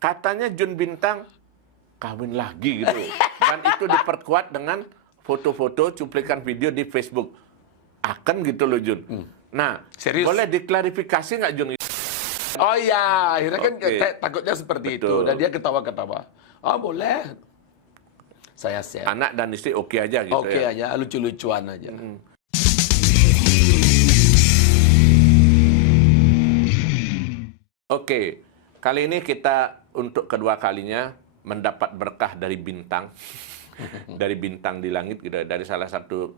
katanya Jun Bintang kawin lagi gitu. Dan itu diperkuat dengan foto-foto cuplikan video di Facebook. Akan gitu loh Jun. Nah, Serius? boleh diklarifikasi nggak Jun? Oh iya, akhirnya kan Oke. takutnya seperti itu. Betul. Dan dia ketawa-ketawa. Oh boleh. Saya share. Anak dan istri oke aja gitu Oke ya. aja, lucu-lucuan aja. Oke, kali ini kita untuk kedua kalinya mendapat berkah dari bintang, dari bintang di langit, gitu, dari salah satu.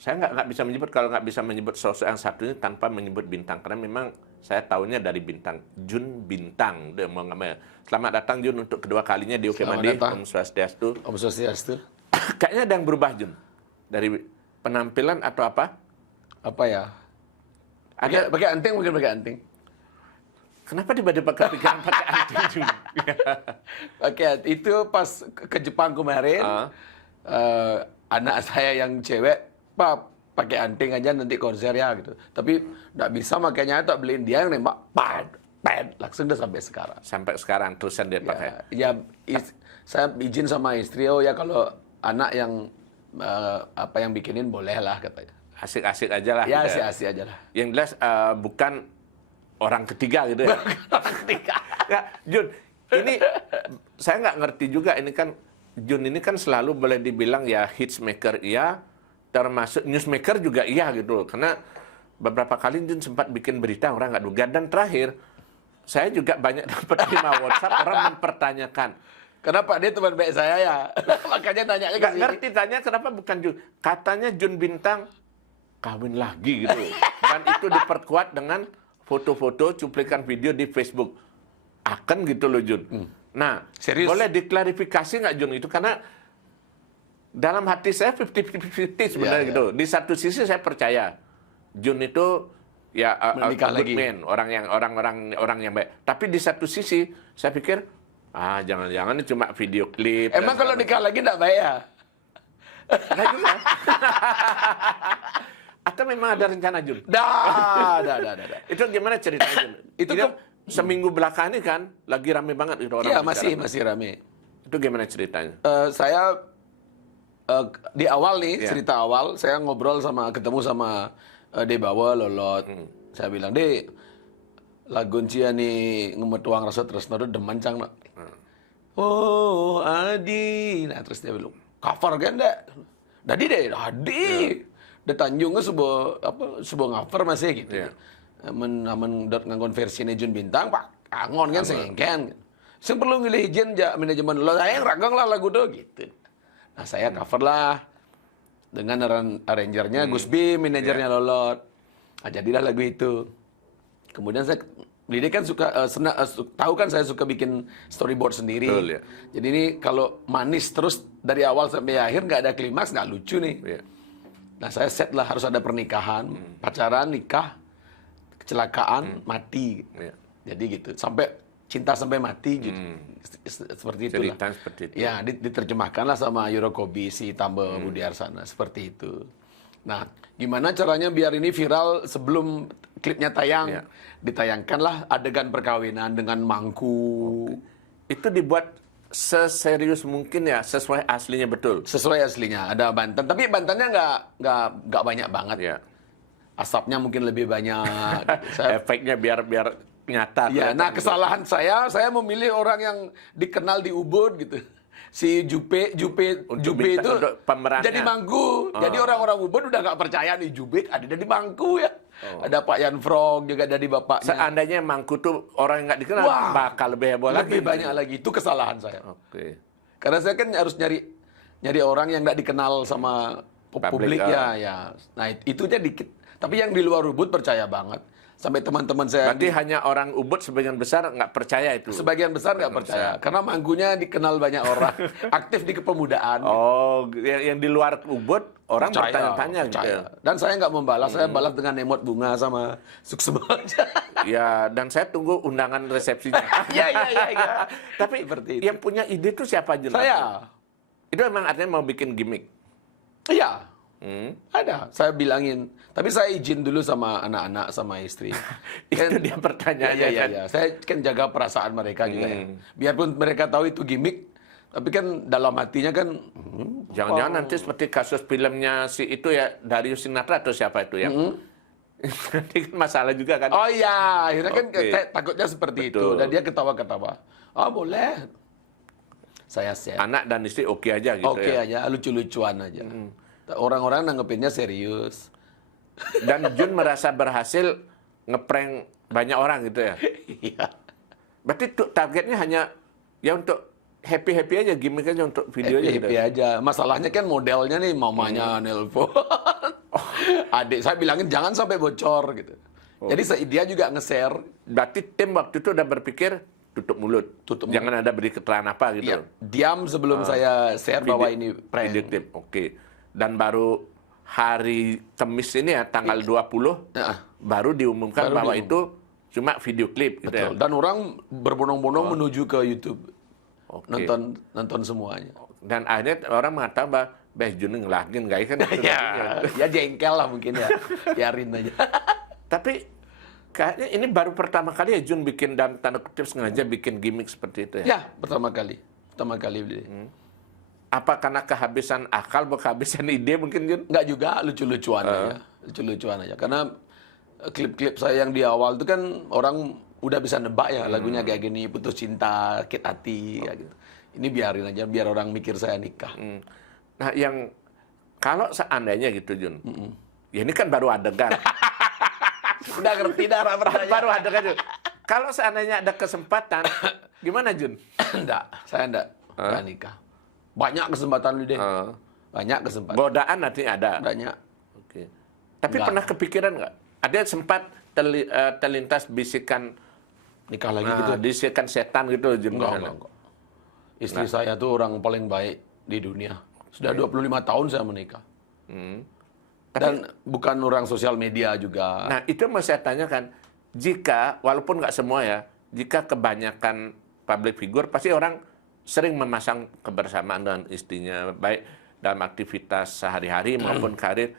Saya nggak bisa menyebut, kalau nggak bisa menyebut sosok yang satu ini tanpa menyebut bintang, karena memang saya tahunya dari bintang, Jun Bintang. Selamat datang Jun untuk kedua kalinya di Oke Selamat Mandi. datang. Om Swastiastu. Om Swastiastu. Kayaknya ada yang berubah Jun, dari penampilan atau apa? Apa ya? Ada. Pakai anting, mungkin pakai anting. Kenapa tiba-tiba kepikiran pakai anting Jun? Oke, itu pas ke Jepang kemarin, anak saya yang cewek, Pak, pakai anting aja nanti konser ya gitu. Tapi nggak bisa, makanya tak beliin dia yang nembak, langsung udah sampai sekarang. Sampai sekarang terusan dia pakai. Saya izin sama istri, oh ya kalau anak yang apa yang bikinin boleh lah katanya. Asik-asik aja lah. Ya gitu ya. asik aja lah. Yang jelas bukan orang ketiga gitu ya. Orang ketiga. Ya, Jun, ini saya nggak ngerti juga. Ini kan Jun ini kan selalu boleh dibilang ya hitsmaker iya, termasuk newsmaker juga iya gitu. Karena beberapa kali Jun sempat bikin berita orang nggak duga. Dan terakhir, saya juga banyak dapat terima WhatsApp orang mempertanyakan. Kenapa dia teman baik saya ya? Makanya nanyanya ke Nggak sini. ngerti tanya kenapa bukan Jun. Katanya Jun Bintang kawin lagi gitu. Dan itu diperkuat dengan foto-foto cuplikan video di Facebook. Akan gitu loh Jun. Nah, Serius? boleh diklarifikasi nggak Jun itu? Karena dalam hati saya 50-50 sebenarnya Ya. gitu. Di satu sisi saya percaya Jun itu ya Menikah good lagi. man, orang yang baik. Tapi di satu sisi saya pikir jangan-jangan ini cuma video klip. Emang kalau nikah lagi enggak baik ya? Nggak juga. Atau memang ada rencana Jun? Dah. Itu gimana ceritanya Jun? Itu Ini seminggu belakang ini kan lagi rame banget gitu orang Iya, bicara. masih rame. Itu gimana ceritanya? Saya di awal nih, Iya. cerita awal, saya ketemu sama Debawa Lolot. Saya bilang, "Dek, lagun cia nih ngemetuang rasa tresno demen cang nak." Oh, Adi. Nah, terus dia bilang, "Cover kan dak?" Dadi deh, Adi. Da Tanjungnya sebuah cover masih gitu. Iya. Amen dot ngangon versi Jun Bintang, Pak. Angon kan sengken. Sing perlu ngilih izin ja manajemen lo, saya ragang lah lagu do gitu. Nah, saya cover lah dengan arrangernya Gus Bim, manajernya Lolot. Nah, jadilah lagu itu. Kemudian Lidi kan tahu kan saya suka bikin storyboard sendiri. Betul, ya. Jadi ini kalau manis terus dari awal sampai akhir nggak ada klimaks, nggak lucu nih. Iya. Nah, saya set lah harus ada pernikahan, pacaran, nikah, kecelakaan, mati. Iya. Jadi gitu, sampai cinta sampai mati gitu. Seperti itu lah. Cerita seperti itu. Ya, diterjemahkanlah sama Eurokobi si Tambe Budi Arsana seperti itu. Nah, gimana caranya biar ini viral sebelum klipnya tayang? Iya. Ditayangkanlah adegan perkawinan dengan mangku. Itu dibuat seserius mungkin ya, sesuai aslinya betul. Sesuai aslinya, ada Banten. Tapi Bantennya nggak banyak banget. Ya. Asapnya mungkin lebih banyak. Saya Efeknya biar nyata. Ya, nah kesalahan saya memilih orang yang dikenal di Ubud gitu. Si Jupe minta itu untuk pemerannya. jadi mangku. Jadi orang-orang Ubud udah nggak percaya nih Jupe ada di mangku ya. Ada Pak Yan Frog juga dari bapaknya. Seandainya Mangku tuh orang yang nggak dikenal, Wah, bakal lebih heboh lagi. Lebih banyak lagi. Itu kesalahan saya. Oke. Karena saya kan harus nyari orang yang nggak dikenal sama publik ya. Nah, itu aja dikit. Tapi yang di luar Ubud percaya banget. Sampai teman-teman saya Berarti hanya orang Ubud sebagian besar nggak percaya itu. sebagian besar nggak percaya. Karena manggunya dikenal banyak orang. Aktif di kepemudaan. Oh, yang di luar Ubud orang bertanya-tanya gitu. Percaya. Dan saya nggak membalas. Saya balas dengan emot bunga sama sukses aja. Ya, dan saya tunggu undangan resepsinya. Iya. Tapi Seperti itu. yang punya ide itu siapa Jun? Saya. Itu emang artinya mau bikin gimmick. Iya. Ada, saya bilangin. Tapi saya izin dulu sama anak-anak, sama istri. Itu dia pertanyaannya Iya, kan. iya. Saya kan jaga perasaan mereka juga ya. Biarpun mereka tahu itu gimmick, tapi kan dalam hatinya kan... Jangan-jangan nanti seperti kasus filmnya si itu ya, Darius Sinatra atau siapa itu ya. Nanti kan masalah juga kan. Oh iya, akhirnya kan Oke. takutnya seperti itu. Betul. Dan dia ketawa-ketawa. Oh boleh. Saya share. Anak dan istri oke aja gitu Oke ya. aja, lucu-lucuan aja. Orang-orang nanggepinnya serius. Dan Jun merasa berhasil ngeprank banyak orang gitu ya. Iya. Berarti tuh targetnya hanya ya untuk happy-happy aja, gimmick aja untuk videonya gitu. Happy aja. Masalahnya kan modelnya nih mamanya nelpon. Adik saya bilangin jangan sampai bocor gitu. Jadi dia juga nge-share. Berarti tim waktu itu udah berpikir tutup mulut. Jangan ada beri keterangan apa gitu. Ya, diam sebelum saya share bahwa ini prank. Video tip. Oke. Dan baru hari Kamis ini ya tanggal 20 baru diumumkan Baru bahwa itu cuma video klip gitu ya. Betul. Dan orang berbondong-bondong menuju ke YouTube. Oke. Nonton semuanya. Dan akhirnya orang mengatakan bahwa Beh Jun ngelagin guys kan. Ya jengkel lah mungkin ya. Biarin aja. Tapi kayaknya ini baru pertama kali ya Jun bikin dalam tanda kutip sengaja bikin gimmick seperti itu ya. Ya, pertama kali beli. Apa karena kehabisan akal, kehabisan ide mungkin Jun? Enggak juga, lucu-lucuan aja. Lucu-lucuan aja. Karena klip-klip saya yang di awal itu kan orang udah bisa nebak ya lagunya kayak gini, putus cinta, sakit hati, kayak gitu. Ini biarin aja, biar orang mikir saya nikah. Nah, yang kalau seandainya gitu Jun, ya ini kan baru adegan. Udah ngerti dah Baru adegan Jun. Kalau seandainya ada kesempatan, gimana Jun? Saya enggak nikah. Banyak kesempatan lu deh. Banyak kesempatan. Godaan nanti ada. Banyak. Oke. Tapi Enggak. pernah kepikiran nggak? Ada sempat terlintas bisikan Nikah lagi gitu. bisikan setan gitu Jun. Enggak. Istri saya tuh orang paling baik di dunia. Sudah 25 tahun saya menikah. Dan bukan orang sosial media juga. Nah, itu yang mau saya tanyakan. Jika, walaupun nggak semua ya, jika kebanyakan public figure, pasti orang sering memasang kebersamaan dengan istrinya, baik dalam aktivitas sehari-hari maupun karir.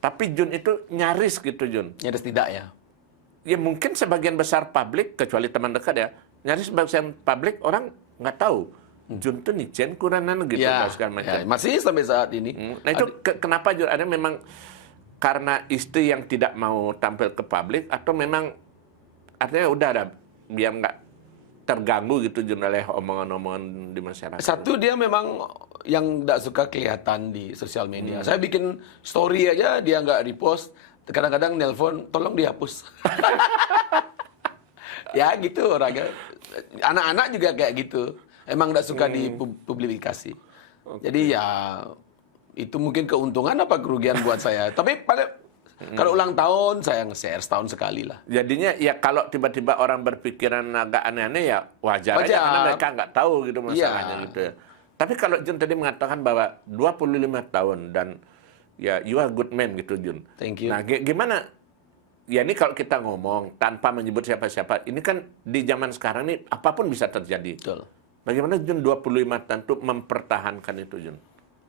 Tapi Jun itu nyaris gitu, Jun. Nyaris tidak ya. Ya mungkin sebagian besar publik, kecuali teman dekat ya, nyaris sebagian publik orang nggak tahu. Jun tuh nicen kuranan gitu, segala macam. Ya, masih sampai saat ini. Nah itu kenapa Jun? Ada memang karena istri yang tidak mau tampil ke publik atau memang artinya udah ada biar nggak terganggu gitu Jun oleh omongan-omongan di masyarakat. Satu dia memang yang nggak suka kelihatan di sosial media. Saya bikin story aja dia nggak repost. Kadang-kadang nelpon, tolong dihapus. Ya gitu orangnya. Anak-anak juga kayak gitu. Emang nggak suka dipublikasi. Jadi ya itu mungkin keuntungan apa kerugian buat saya. Tapi kalau ulang tahun saya nge-share setahun sekali lah. Jadinya ya kalau tiba-tiba orang berpikiran agak aneh-aneh ya wajar aja karena mereka nggak tahu gitu masalahnya gitu ya. Tapi kalau Jun tadi mengatakan bahwa 25 tahun dan ya you are good man gitu Jun. Thank you. Nah gimana? Ya ini kalau kita ngomong tanpa menyebut siapa-siapa, ini kan di zaman sekarang nih apapun bisa terjadi. Betul. Bagaimana Jun 25 tahun itu mempertahankan itu Jun?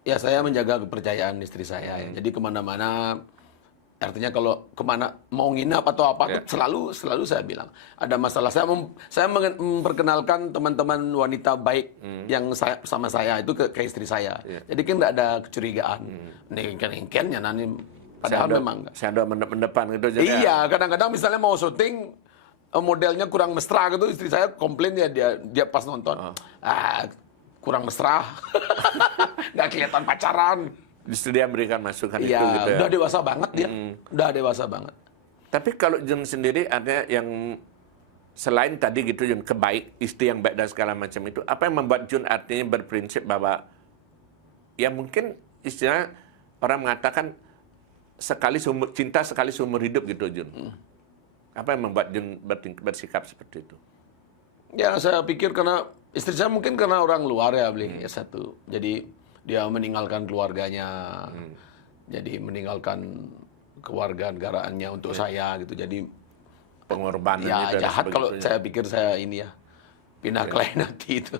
Ya saya menjaga kepercayaan istri saya. Jadi kemana-mana, artinya kalau kemana mau nginap atau apa, tuh selalu saya bilang ada masalah. Saya memperkenalkan teman-teman wanita baik yang sama saya itu ke istri saya. Jadi kan nggak ada kecurigaan. Nengken-nengken ya nanti. Padahal memang nggak. Saya ada mendepan gitu. Jadi Iya, kadang-kadang misalnya mau syuting modelnya kurang mesra gitu, istri saya komplain ya dia pas nonton. Kurang mesra. Nggak kelihatan pacaran. justru dia memberikan masukan itu Iya, gitu ya. udah dewasa banget dia. Udah dewasa banget. Tapi kalau Jun sendiri ada yang selain tadi gitu Jun, kebaik, istri yang baik dan segala macam itu, apa yang membuat Jun artinya berprinsip bahwa ya mungkin istilah orang mengatakan cinta sekali seumur hidup gitu Jun. Apa yang membuat Jun bersikap seperti itu? Ya saya pikir karena istri saya mungkin karena orang luar ya beli ya satu. Jadi dia meninggalkan keluarganya. Jadi meninggalkan kewarganegaraannya untuk saya gitu. Jadi Pengorbanan ya itu dan jahat kalau sebagainya. saya pikir saya ini ya pindah ke lain hati itu.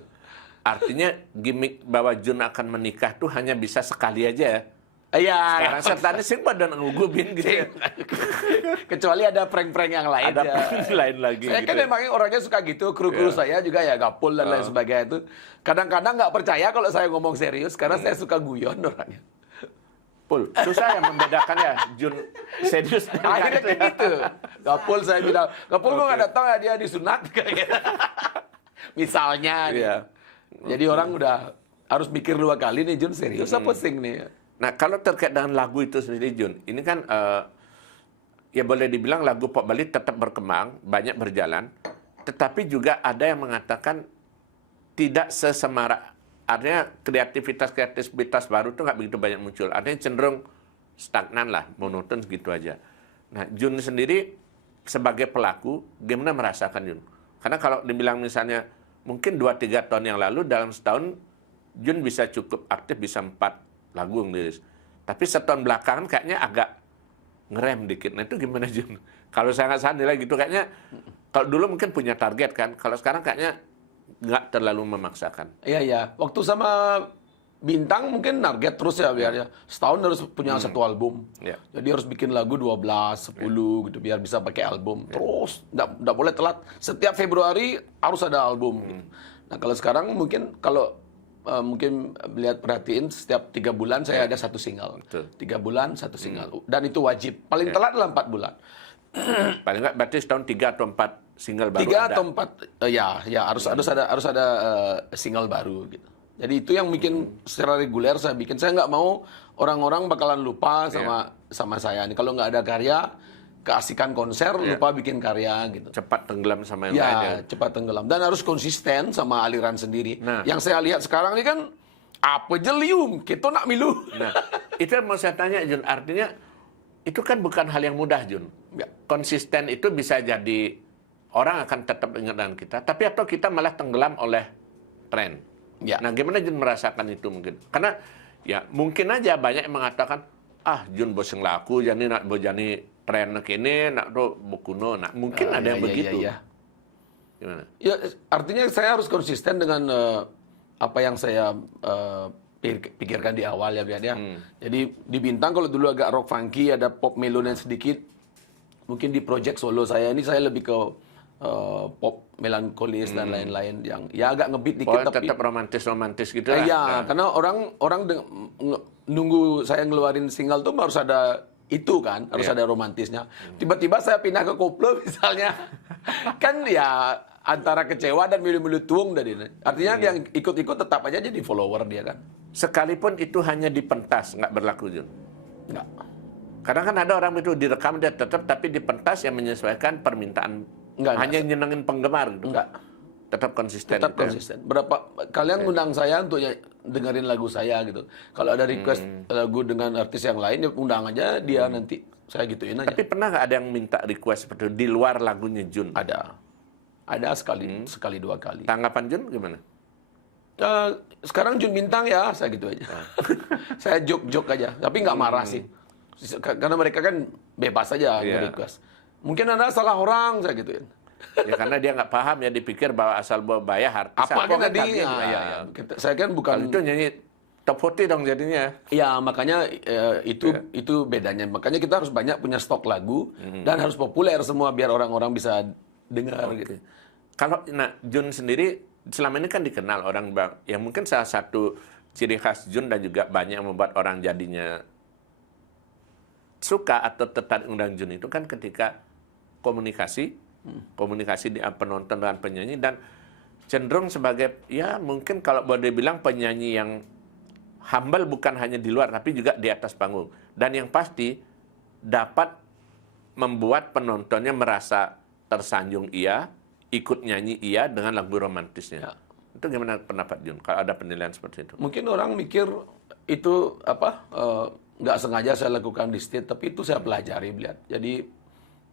Artinya gimmick bahwa Jun akan menikah tuh hanya bisa sekali aja ya. Iya. Sekarang setannya sing pada ngugubin gitu. Kecuali ada prank-prank yang lain. Ada ya. prank lain lagi. Saya gitu. kan emangnya orangnya suka gitu, kru-kru saya juga ya Gapul dan lain sebagainya itu. Kadang-kadang nggak percaya kalau saya ngomong serius karena saya suka guyon orangnya. Pul, susah ya membedakan ya Jun serius dan Akhirnya kayak gitu. Gapul saya bilang, Gapul kok nggak datang ya dia disunat kayak gitu. Misalnya. Iya. Jadi orang udah harus mikir 2 kali nih Jun serius apa sing nih. Nah, kalau terkait dengan lagu itu sendiri, Jun, ini kan ya boleh dibilang lagu pop Bali tetap berkembang, banyak berjalan, tetapi juga ada yang mengatakan tidak sesemarak, artinya kreativitas baru itu nggak begitu banyak muncul, artinya cenderung stagnan lah, monoton gitu aja. Nah, Jun sendiri sebagai pelaku, gimana merasakan Jun? Karena kalau dibilang misalnya, mungkin 2-3 tahun yang lalu, dalam setahun, Jun bisa cukup aktif, bisa 4 lagu nulis. Tapi setahun belakangan kayaknya agak ngerem dikit. Nah itu gimana Jun? Kalau saya nggak salah nilai gitu kayaknya, kalau dulu mungkin punya target kan, kalau sekarang kayaknya nggak terlalu memaksakan. Iya, iya. Waktu sama Bintang mungkin target terus ya biar ya. Setahun harus punya 1 album. Ya. Jadi harus bikin lagu 12, 10 gitu biar bisa pakai album. Terus nggak boleh telat. Setiap Februari harus ada album. Gitu. Nah kalau sekarang mungkin kalau mungkin lihat perhatiin setiap 3 bulan saya ada 1 single. Betul. 3 bulan 1 single. Dan itu wajib. Paling telat adalah 4 bulan. Paling nggak berarti setahun 3 atau 4 single baru 3 ada. atau 4 ya harus ada single baru gitu. Jadi itu yang bikin secara reguler saya bikin. Saya nggak mau orang-orang bakalan lupa sama saya. Nih kalau nggak ada karya, keasikan konser, lupa bikin karya gitu. Cepat tenggelam sama yang Ya, lain ya. cepat tenggelam. Dan harus konsisten sama aliran sendiri. Nah. Yang saya lihat sekarang ini kan, apa jelium, kita nak milu. Nah, itu yang mau saya tanya Jun, artinya itu kan bukan hal yang mudah Jun. Ya. Konsisten itu bisa jadi orang akan tetap ingat dengan kita, tapi atau kita malah tenggelam oleh tren. Ya. Nah, gimana Jun merasakan itu mungkin? Karena ya mungkin aja banyak yang mengatakan, Jun boseng laku, jadi nak bojani tren kini, nak tuh bukuno, nak mungkin ada yang begitu. Ya. Gimana? Ya, artinya saya harus konsisten dengan apa yang saya pikirkan di awal ya biar ya. Jadi di Bintang kalau dulu agak rock funky, ada pop melodian sedikit. Mungkin di project solo saya ini saya lebih ke pop melankolis dan lain-lain yang ya agak ngebeat dikit tapi tetap romantis gitu lah. iya, Nah. karena orang nunggu saya ngeluarin single tuh harus ada itu kan, harus ada romantisnya. Tiba-tiba saya pindah ke koplo misalnya. Kan ya antara kecewa dan milu-milu tuung dari. Artinya yang ikut-ikut tetap aja jadi follower dia kan. Sekalipun itu hanya dipentas, nggak berlaku Jun. Enggak. Kadang kan ada orang itu direkam dia tetap, tapi dipentas yang menyesuaikan permintaan. Enggak, hanya nyenengin penggemar gitu. Enggak. Tetap konsisten. Tetap gitu ya. konsisten. Berapa kalian ngundang saya untuk dengerin lagu saya gitu. Kalau ada request lagu dengan artis yang lain ya undang aja dia nanti saya gituin aja. Tapi pernah nggak ada yang minta request seperti itu di luar lagunya Jun? Ada sekali 2 kali. Tanggapan Jun gimana? Sekarang Jun Bintang ya, saya gitu aja. Saya joke aja, tapi nggak marah sih. Karena mereka kan bebas aja nge-request. Mungkin Anda salah orang, saya gituin. Ya karena dia nggak paham ya dipikir bahwa asal bayar artis. Apa kan tadi? harganya. Ya. Saya kan bukan Kalau itu nyanyi top 40 dong jadinya. ya makanya itu bedanya. Makanya kita harus banyak punya stok lagu dan harus populer semua biar orang-orang bisa dengar gitu. Kalau Jun sendiri selama ini kan dikenal orang yang mungkin salah satu ciri khas Jun dan juga banyak yang membuat orang jadinya suka atau tertarik undang Jun itu kan ketika komunikasi di penonton dengan penyanyi dan cenderung sebagai ya mungkin kalau boleh bilang penyanyi yang humble bukan hanya di luar tapi juga di atas panggung dan yang pasti dapat membuat penontonnya merasa tersanjung ikut nyanyi dengan lagu romantisnya. Itu gimana pendapat Jun kalau ada penilaian seperti itu? Mungkin orang mikir itu nggak sengaja saya lakukan di stage, tapi itu saya pelajari lihat. Jadi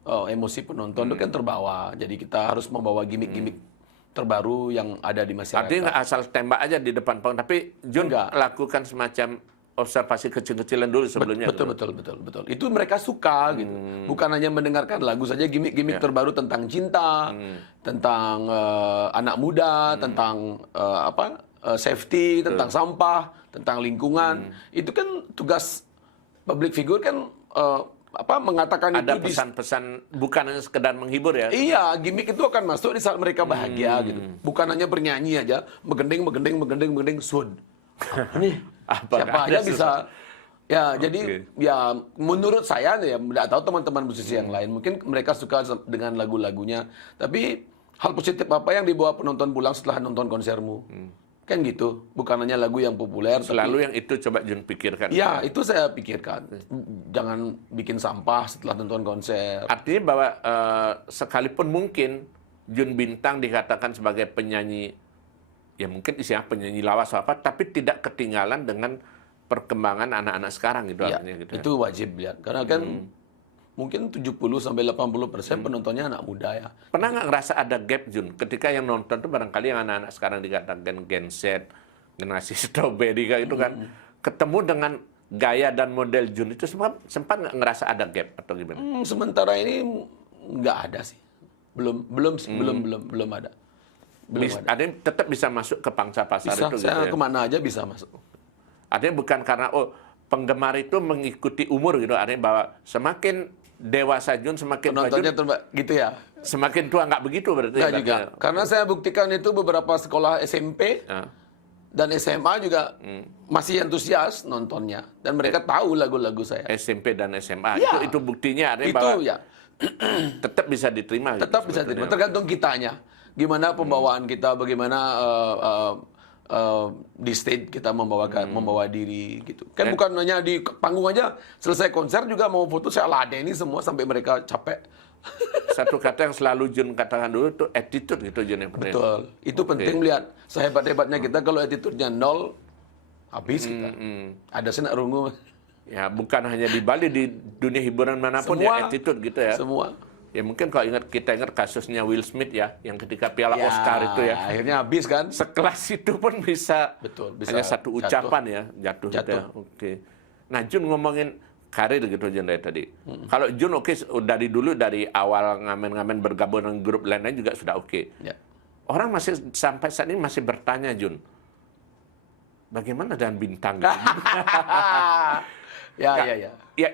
emosi penonton itu kan terbawa. Jadi kita harus membawa gimmick-gimmick terbaru yang ada di masyarakat. Artinya nggak asal tembak aja di depan panggung, tapi Jun lakukan semacam observasi kecil-kecilan dulu sebelumnya. Betul. Itu mereka suka gitu. Bukan hanya mendengarkan lagu saja, gimmick-gimmick terbaru tentang cinta, tentang anak muda, tentang safety, tentang sampah, tentang lingkungan. Itu kan tugas public figure kan mengatakan Ada itu pesan-pesan bukan hanya sekedar menghibur ya. iya, gimmick itu akan masuk di saat mereka bahagia gitu. Bukan hanya bernyanyi aja, begending, sud. Nih, Apakah siapa ada aja bisa. Ya, Oke. jadi ya menurut saya ya, tidak tahu teman-teman musisi yang lain, mungkin mereka suka dengan lagu-lagunya, tapi hal positif apa yang dibawa penonton pulang setelah nonton konsermu? Kan gitu, bukan hanya lagu yang populer, Selalu yang itu coba Jun pikirkan. ya, itu saya pikirkan. Jangan bikin sampah setelah nonton konser. Artinya bahwa sekalipun mungkin Jun Bintang dikatakan sebagai penyanyi, ya mungkin isinya penyanyi lawas apa, tapi tidak ketinggalan dengan perkembangan anak-anak sekarang gitu Ya, artinya gitu. itu wajib lihat. Karena kan mungkin 70-80% penontonnya anak muda ya. Pernah nggak ngerasa ada gap Jun? Ketika yang nonton tuh barangkali yang anak-anak sekarang dikatakan Gen Z, generasi strawberry kayak itu kan, ketemu dengan gaya dan model Jun itu sempat nggak ngerasa ada gap atau gimana? Sementara ini nggak ada sih. Belum ada. Ada yang tetap bisa masuk ke pangsa pasar Bisa, itu gitu saya ya? kemana aja bisa masuk. Artinya bukan karena penggemar itu mengikuti umur gitu, artinya bahwa semakin dewasa Jun semakin tua Jun, Penontonnya gitu ya. semakin tua nggak begitu berarti. Nggak juga. ibaratnya. Karena saya buktikan itu beberapa sekolah SMP Ya. dan SMA juga masih antusias nontonnya. Dan mereka tahu lagu-lagu saya. SMP dan SMA Ya. itu buktinya artinya Itu bahwa ya. tetap bisa diterima. gitu Tetap bisa diterima. sebetulnya. Tergantung kitanya. Gimana pembawaan kita, bagaimana di stage kita membawa diri gitu. Kan bukan hanya di panggung aja, selesai konser juga mau foto saya ladeni semua sampai mereka capek. Satu kata yang selalu Jun katakan dulu itu attitude gitu Jun yang penting. Betul. Itu penting lihat. Sehebat-hebatnya kita kalau attitude-nya nol, habis kita. Ada senak rungu. Ya bukan hanya di Bali, di dunia hiburan manapun ya attitude gitu ya. Semua. Ya mungkin kalau kita ingat kasusnya Will Smith ya, yang ketika piala Oscar itu ya. Akhirnya habis kan. Sekelas itu pun bisa, Betul, bisa hanya satu jatuh. ucapan ya jatuh. Gitu Jatuh. ya. Oke. Nah Jun ngomongin karir gitu Jun dari tadi. Kalau Jun dari dulu dari awal ngamen-ngamen bergabung dengan grup lainnya juga sudah oke. Ya. Orang masih sampai saat ini masih bertanya Jun, bagaimana dengan bintang? Gitu? Ya. Ya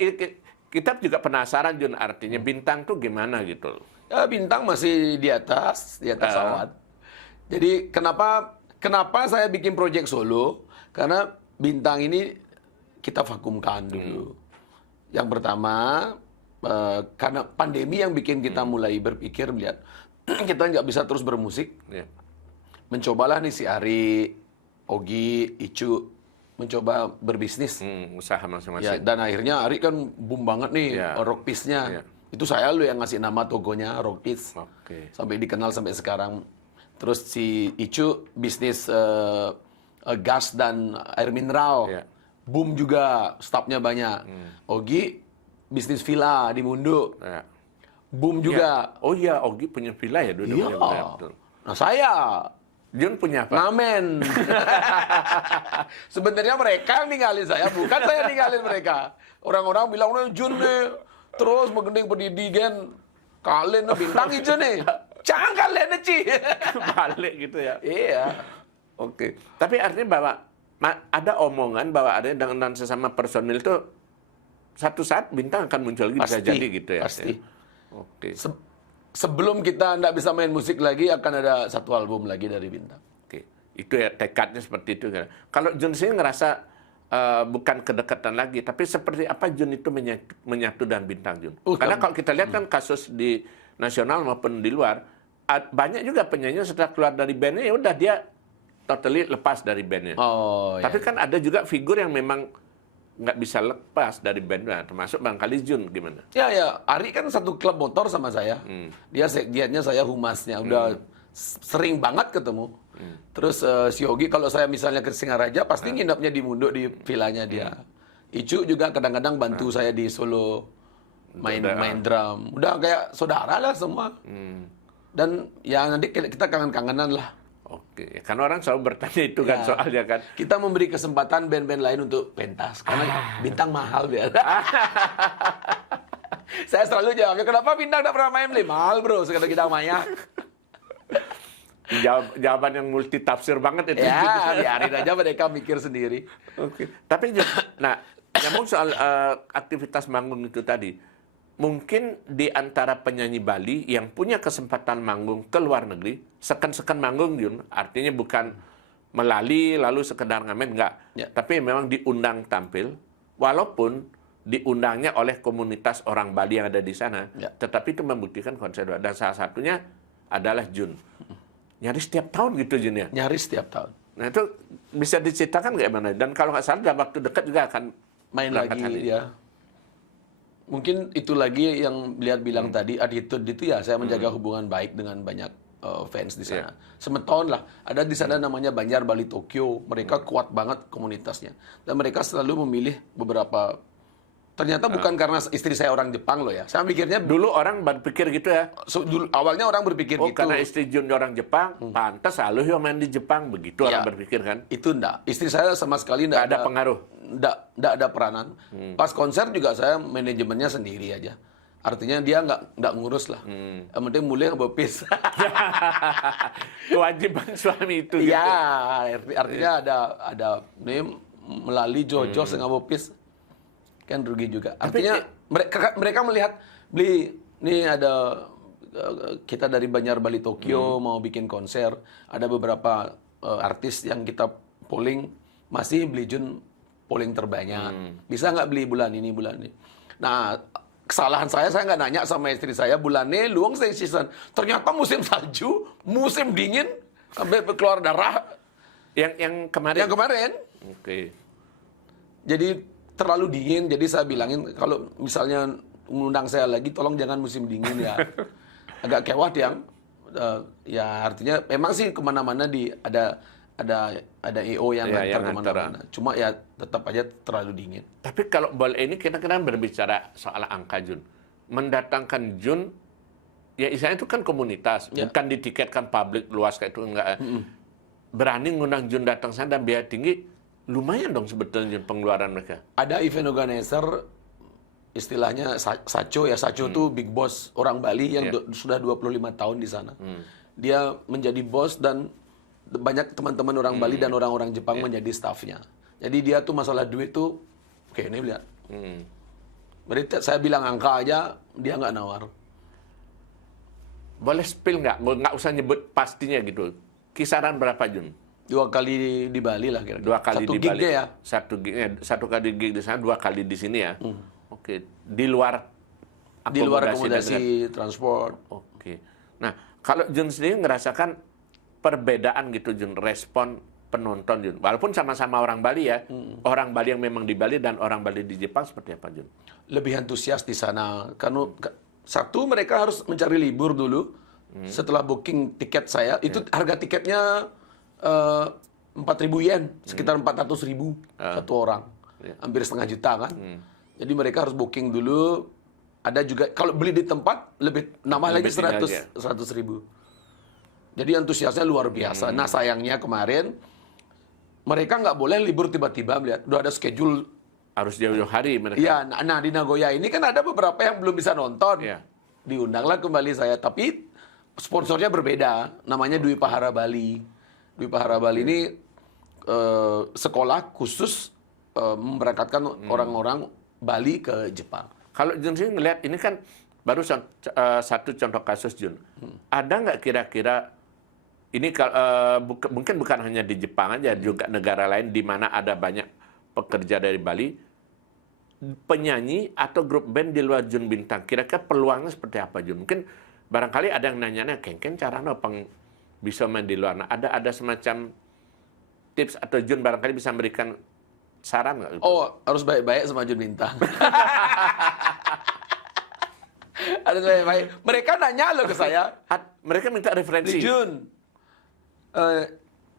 kita juga penasaran Jun, artinya bintang tuh gimana gitu loh. Ya, bintang masih di atas awan. Jadi kenapa saya bikin proyek solo? Karena bintang ini kita vakumkan dulu. Yang pertama, karena pandemi yang bikin kita mulai berpikir melihat kita nggak bisa terus bermusik. Ya. Mencobalah nih si Ari, Ogi, Icu mencoba berbisnis. Usaha Ya, masing-masing. dan akhirnya Ari kan boom banget nih Ya. rock piece-nya. Ya. Itu saya lo yang ngasih nama togonya rock piece. Oke. Sampai dikenal sampai sekarang. Terus si Icu bisnis gas dan air mineral. Ya. Boom juga, staffnya banyak. Ogi bisnis villa di Mundo. Ya. Boom juga. Oh iya, Ogi punya villa ya dulu. Iya. punya, betul. Nah saya Jun punya apa? ngamen. Sebenarnya mereka yang ninggalin saya, bukan saya ninggalin mereka. Orang-orang bilang, "Nah, Jun nih, terus mengending pendidikan. Kalian nih, bintang hijau nih. Jangan kalian nih, Ci." Balik gitu ya. Iya. Oke. Tapi artinya bahwa ada omongan bahwa ada dengan sesama personil itu satu saat bintang akan muncul lagi bisa Pasti, jadi gitu ya. pasti. Oke. Sebelum kita nggak bisa main musik lagi, akan ada satu album lagi dari bintang. Oke. Itu ya tekadnya seperti itu kan. Kalau Jun sih ngerasa bukan kedekatan lagi, tapi seperti apa Jun itu menyatu dengan bintang Jun. Karena kalau kita lihat kan kasus di nasional maupun di luar, banyak juga penyanyi setelah keluar dari bandnya ya udah dia totally lepas dari bandnya. Oh, Tapi ya. kan ada juga figur yang memang nggak bisa lepas dari bandnya, termasuk barangkali Jun gimana? Ya. Ari kan satu klub motor sama saya. Dia sekjennya, saya humasnya. Udah sering banget ketemu. Terus si Yogi kalau saya misalnya ke Singaraja pasti nginapnya di Mundo di villanya dia. Icu juga kadang-kadang bantu saya di Solo main drum. Udah kayak saudara lah semua. Dan ya nanti kita kangen-kangenan lah. Oke, karena orang selalu bertanya itu kan Ya. soalnya kan. Kita memberi kesempatan band-band lain untuk pentas karena bintang mahal biar. Saya selalu jawabnya, kenapa bintang tidak pernah main? Mahal bro, sekarang kita Maya. Jawaban yang multi tafsir banget itu. Ya, biarin aja mereka mikir sendiri. Oke. Tapi nah nyambung soal aktivitas manggung itu tadi. Mungkin di antara penyanyi Bali yang punya kesempatan manggung ke luar negeri, seken-seken manggung, Jun, artinya bukan melali lalu sekedar ngamen, enggak. Ya. Tapi memang diundang tampil, walaupun diundangnya oleh komunitas orang Bali yang ada di sana, Ya. tetapi itu membuktikan konsep. Dan salah satunya adalah Jun. Nyaris setiap tahun gitu, Jun, ya? Nyaris setiap tahun. Nah itu bisa diceritakan nggak mana? Dan kalau nggak salah dalam waktu dekat juga akan Main berangkat lagi, hari. ya. Mungkin itu lagi yang Blihat bilang tadi, attitude itu ya, saya menjaga hubungan baik dengan banyak fans di sana. Semeton lah, ada di sana namanya Banjar Bali Tokyo, mereka kuat banget komunitasnya. Dan mereka selalu memilih beberapa, ternyata bukan karena istri saya orang Jepang loh ya. Saya mikirnya, Dulu orang berpikir gitu ya. dulu, awalnya orang berpikir Oh gitu. karena istri Jun orang Jepang, pantas selalu yang main di Jepang. Begitu orang Ya. berpikir kan. Itu enggak. Istri saya sama sekali Nggak enggak ada pengaruh. Enggak ada peranan. Pas konser juga saya manajemennya sendiri aja. Artinya dia enggak ngurus lah. Yang penting mulai ngebopis. Kewajiban suami itu. Iya, Gitu. artinya ada ini melalui Jojo setengah bopis kan rugi juga. Artinya mereka melihat beli ini ada kita dari Banjar Bali Tokyo mau bikin konser, ada beberapa artis yang kita polling masih beli Jun polling terbanyak. Bisa nggak beli bulan ini bulan ini? Nah, kesalahan saya nggak nanya sama istri saya bulan ini luang season. Ternyata musim salju, musim dingin sampai keluar darah. Yang kemarin. Yang kemarin. Oke. Jadi terlalu dingin, jadi saya bilangin kalau misalnya mengundang saya lagi, tolong jangan musim dingin ya. Agak kewat yang, ya artinya memang sih kemana-mana ada EO yang Iya, ngantar yang kemana-mana. Cuma ya tetap aja terlalu dingin. Tapi kalau bola ini kita kadang berbicara soal angka Jun. Mendatangkan Jun, ya istilahnya itu kan komunitas, Ya. bukan ditiketkan publik luas kayak itu enggak. Berani ngundang Jun datang sana dan biaya tinggi, lumayan dong sebetulnya Jun pengeluaran mereka. Ada event organizer, istilahnya Sacho ya, Sacho tuh big boss orang Bali yang sudah 25 tahun di sana. Dia menjadi bos dan banyak teman-teman orang Bali dan orang-orang Jepang menjadi staffnya. Jadi dia tuh masalah duit tuh, oke ini lihat. Berarti saya bilang angka aja, dia nggak nawar. Boleh spill nggak? Nggak usah nyebut pastinya gitu. Kisaran berapa Jun? 2 kali di Bali lah kira-kira. 2 kali Satu di gig Bali. deh ya. Satu kali gig di sana, 2 kali di sini ya. Oke. Di luar Di luar dan- akomodasi, transport. Oke. Nah, kalau Jun sendiri ngerasakan perbedaan gitu Jun, respon penonton Jun. Walaupun sama-sama orang Bali ya. Orang Bali yang memang di Bali dan orang Bali di Jepang seperti apa Jun? Lebih antusias di sana. Karena satu mereka harus mencari libur dulu. Setelah booking tiket saya, itu harga tiketnya 4.000 yen, sekitar 400.000 satu orang. Hampir setengah juta kan. Jadi mereka harus booking dulu. Ada juga kalau beli di tempat lebih nambah lagi Lebih tinggal 100.000. Jadi antusiasnya luar biasa. Nah sayangnya kemarin mereka nggak boleh libur tiba-tiba melihat. Udah ada schedule. Harus jauh-jauh hari mereka. Iya, nah di Nagoya ini kan ada beberapa yang belum bisa nonton. Iya. Diundanglah kembali saya, tapi sponsornya berbeda. Namanya Dwi Pahara Bali. Dwi Pahara Bali ini sekolah khusus memberangkatkan orang-orang Bali ke Jepang. Kalau Jun sih ngelihat ini kan baru satu contoh kasus Jun. Ada nggak kira-kira ini mungkin bukan hanya di Jepang aja, juga negara lain di mana ada banyak pekerja dari Bali, penyanyi atau grup band di luar Jun Bintang. Kira-kira peluangnya seperti apa Jun? Mungkin barangkali ada yang nanya-nanya, kengken caranya bisa main di luar. Nah, ada semacam tips atau Jun barangkali bisa memberikan saran nggak? Oh, harus baik-baik sama Jun Bintang. Harus baik-baik. Mereka nanya loh ke saya, Mereka minta referensi. Jun,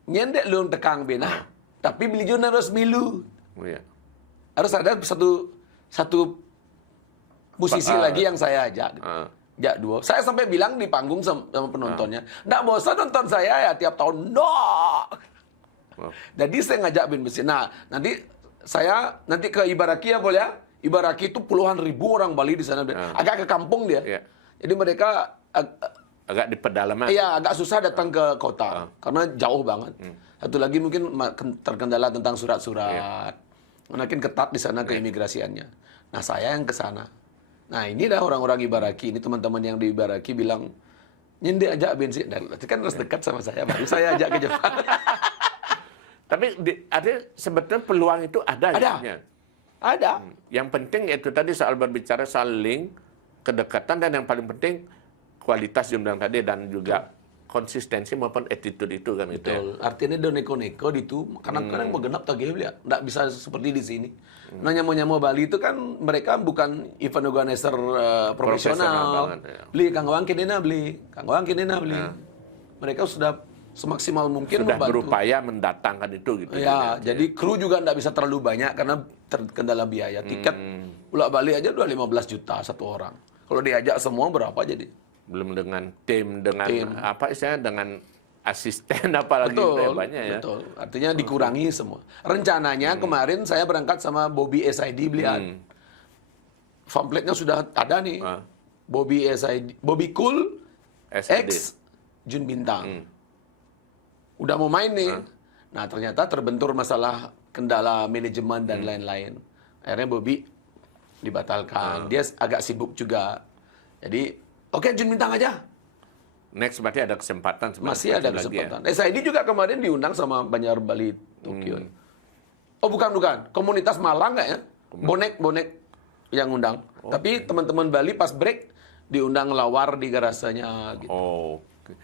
nyendek lu tekang bena, tapi beli Jun harus milu. Oh, iya. Harus ada satu musisi lagi yang saya ajak. Ya dua. Saya sampai bilang di panggung sama penontonnya, nggak bosan nonton saya ya tiap tahun. No. Jadi saya ngajak band besi. Nah, nanti ke Ibaraki ya boleh ya. Ibaraki itu puluhan ribu orang Bali di sana. Agak ke kampung dia. Iya. Jadi mereka Agak di pedalaman. iya agak susah datang ke kota karena jauh banget. Satu lagi mungkin terkendala tentang surat-surat. Makin ketat di sana keimigrasiannya. Nah, saya yang ke sana. Nah, ini dah orang-orang Ibaraki, ini teman-teman yang di Ibaraki bilang, nyende ajak bensin. Dan itu kan harus dekat sama saya, baru saya ajak ke Jepang. Tapi ada sebetulnya peluang itu ada. Ada. Ya? Ada. Yang penting itu tadi soal berbicara soal link, kedekatan, dan yang paling penting kualitas jumlah tadi dan juga konsistensi maupun attitude itu kan gitu ya. Betul. Artinya do neko-neko itu kadang-kadang mau genap tak ya. Nggak bisa seperti di sini. Nah, nyamo-nyamo Bali itu kan mereka bukan event organizer profesional. Banget, ya. Beli Kang Wang kinina beli, Kang Wang kinina beli. Mereka sudah semaksimal mungkin Sudah membantu. berupaya mendatangkan itu gitu. Ya, jadi kru juga nggak bisa terlalu banyak karena terkendala biaya. Tiket bolak balik aja udah 15 juta satu orang. Kalau diajak semua berapa jadi? Belum dengan tim, dengan Tim. apa istilahnya, dengan asisten apalagi Betul, gitu ya, banyak ya. betul. Artinya dikurangi semua. Rencananya kemarin saya berangkat sama Bobby SID belian. Pamfletnya sudah ada nih. Bobby SID, Bobby Cool SID. X Jun Bintang. Udah mau main nih. Nah, ternyata terbentur masalah kendala manajemen dan lain-lain. Akhirnya Bobby dibatalkan. Dia agak sibuk juga. Jadi, oke Jun Bintang aja. Next berarti ada kesempatan sebenarnya Masih ada lagi ya. kesempatan. SID juga kemarin diundang sama Banjar Bali Tokyo. Oh bukan. Komunitas Malang nggak ya? Bonek yang undang. Tapi teman-teman Bali pas break diundang lawar di garasanya gitu. Oh. Oke.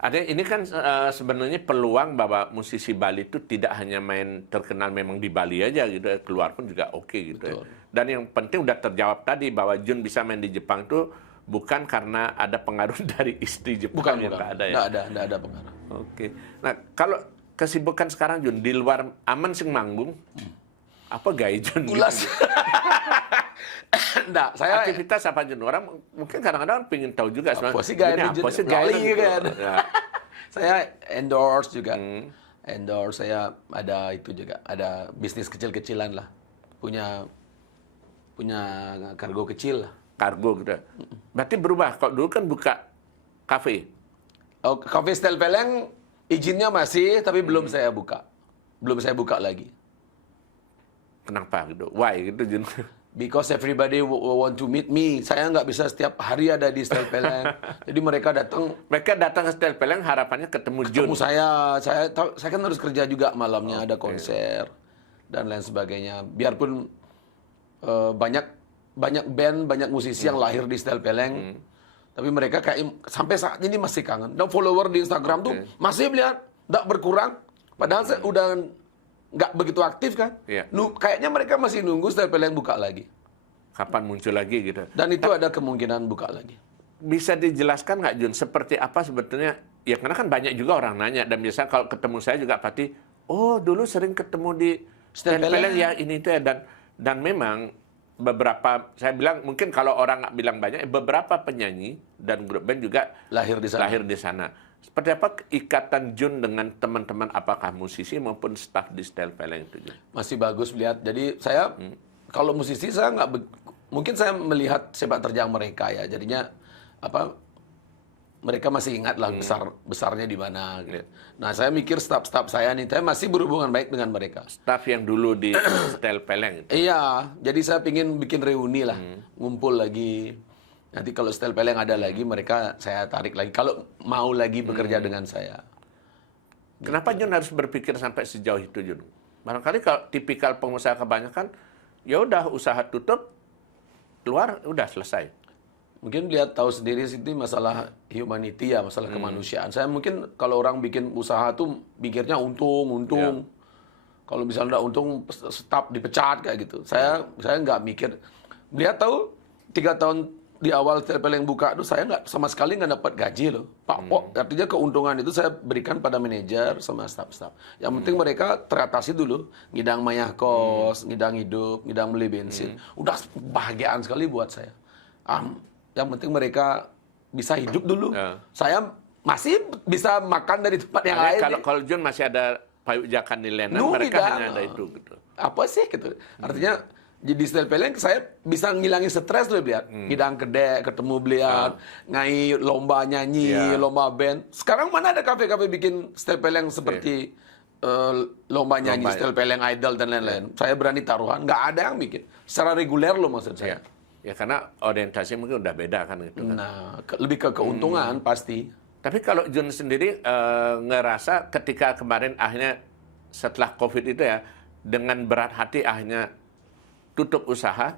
Ada ini kan sebenarnya peluang bahwa musisi Bali itu tidak hanya main terkenal memang di Bali aja gitu, keluar pun juga oke gitu ya. Dan yang penting udah terjawab tadi bahwa Jun bisa main di Jepang tuh bukan karena ada pengaruh dari istri Jepang yang nggak ada ya. Nggak ada pengaruh. Oke. Nah, kalau kesibukan sekarang Jun di luar aman sing manggung, apa gaya Jun? Ulas. Nggak, saya Aktivitas apa Jun? Orang mungkin kadang-kadang pengen tahu juga apa sih gaya Jun, Jun? apa sih gaya Lali gitu. kan. Ya. Saya endorse juga. Endorse saya ada itu juga, ada bisnis kecil-kecilan lah. Punya kargo kecil lah. Kargo gitu. Berarti berubah. Kalau dulu kan buka kafe. Oh, Cafe Stel Peleng izinnya masih, tapi belum saya buka. Belum saya buka lagi. Kenapa gitu? Why gitu Jun? Because everybody want to meet me. Saya nggak bisa setiap hari ada di Stel Peleng. Jadi mereka datang Mereka datang ke Stel Peleng harapannya ketemu Jun. ketemu saya kan harus kerja juga malamnya, ada konser dan lain sebagainya. Biarpun banyak band, banyak musisi yang lahir di Stel Peleng, tapi mereka kayak sampai saat ini masih kangen. Dan follower di Instagram tuh masih lihat, nggak berkurang. Padahal saya udah nggak begitu aktif kan. Iya. Kayaknya mereka masih nunggu Stel Peleng buka lagi. Kapan muncul lagi gitu? Dan itu ada kemungkinan buka lagi. Bisa dijelaskan nggak Jun, seperti apa sebetulnya? Ya karena kan banyak juga orang nanya, dan biasanya kalau ketemu saya juga pasti, oh dulu sering ketemu di Stel Peleng ya ini itu ya, dan memang beberapa, saya bilang mungkin kalau orang nggak bilang banyak, beberapa penyanyi dan grup band juga Lahir di sana. Seperti apa ikatan Jun dengan teman-teman, apakah musisi maupun staf di Stel Peleng itu Jun? Masih bagus lihat. Jadi saya kalau musisi saya nggak mungkin saya melihat sepak terjang mereka ya. Jadinya mereka masih ingat lah besarnya di mana. Gitu. Nah saya mikir staf saya nih, saya masih berhubungan baik dengan mereka. Staf yang dulu di Stel Peleng itu. Iya, jadi saya pingin bikin reuni lah, ngumpul lagi. Nanti kalau Stel Peleng ada lagi, mereka saya tarik lagi. Kalau mau lagi bekerja dengan saya. Kenapa Jun harus berpikir sampai sejauh itu Jun? Barangkali kalau tipikal pengusaha kebanyakan, ya udah usaha tutup, keluar udah selesai. Mungkin lihat tahu sendiri sih masalah humanity ya, masalah kemanusiaan. Saya mungkin kalau orang bikin usaha tuh pikirnya untung. Kalau misalnya nggak untung, stop dipecat kayak gitu. Saya nggak mikir. Lihat tahu 3 tahun di awal Stel Peleng buka itu saya nggak sama sekali nggak dapat gaji loh. Artinya keuntungan itu saya berikan pada manajer sama staf-staf. Yang penting mereka teratasi dulu, ngidang mayah kos, ngidang hidup, ngidang beli bensin. Udah bahagiaan sekali buat saya. Yang penting mereka bisa hidup dulu. Saya masih bisa makan dari tempat yang lain. Kalau Jun masih ada payujakan di Lenan, mereka hanya ada itu gitu. Apa sih gitu? Artinya di Stel Peleng saya bisa ngilangin stres loh lihat. Ngidang kedek, ketemu belian, ngai lomba nyanyi, lomba band. Sekarang mana ada kafe-kafe bikin Stel Peleng seperti lomba nyanyi, Lomba, setel peleng idol dan lain-lain. Saya berani taruhan, nggak ada yang bikin. Secara reguler loh maksud Ya. saya. Ya karena orientasi mungkin udah beda kan gitu kan. Nah, lebih ke keuntungan pasti. Tapi kalau Jun sendiri ngerasa ketika kemarin akhirnya setelah COVID itu ya, dengan berat hati akhirnya tutup usaha,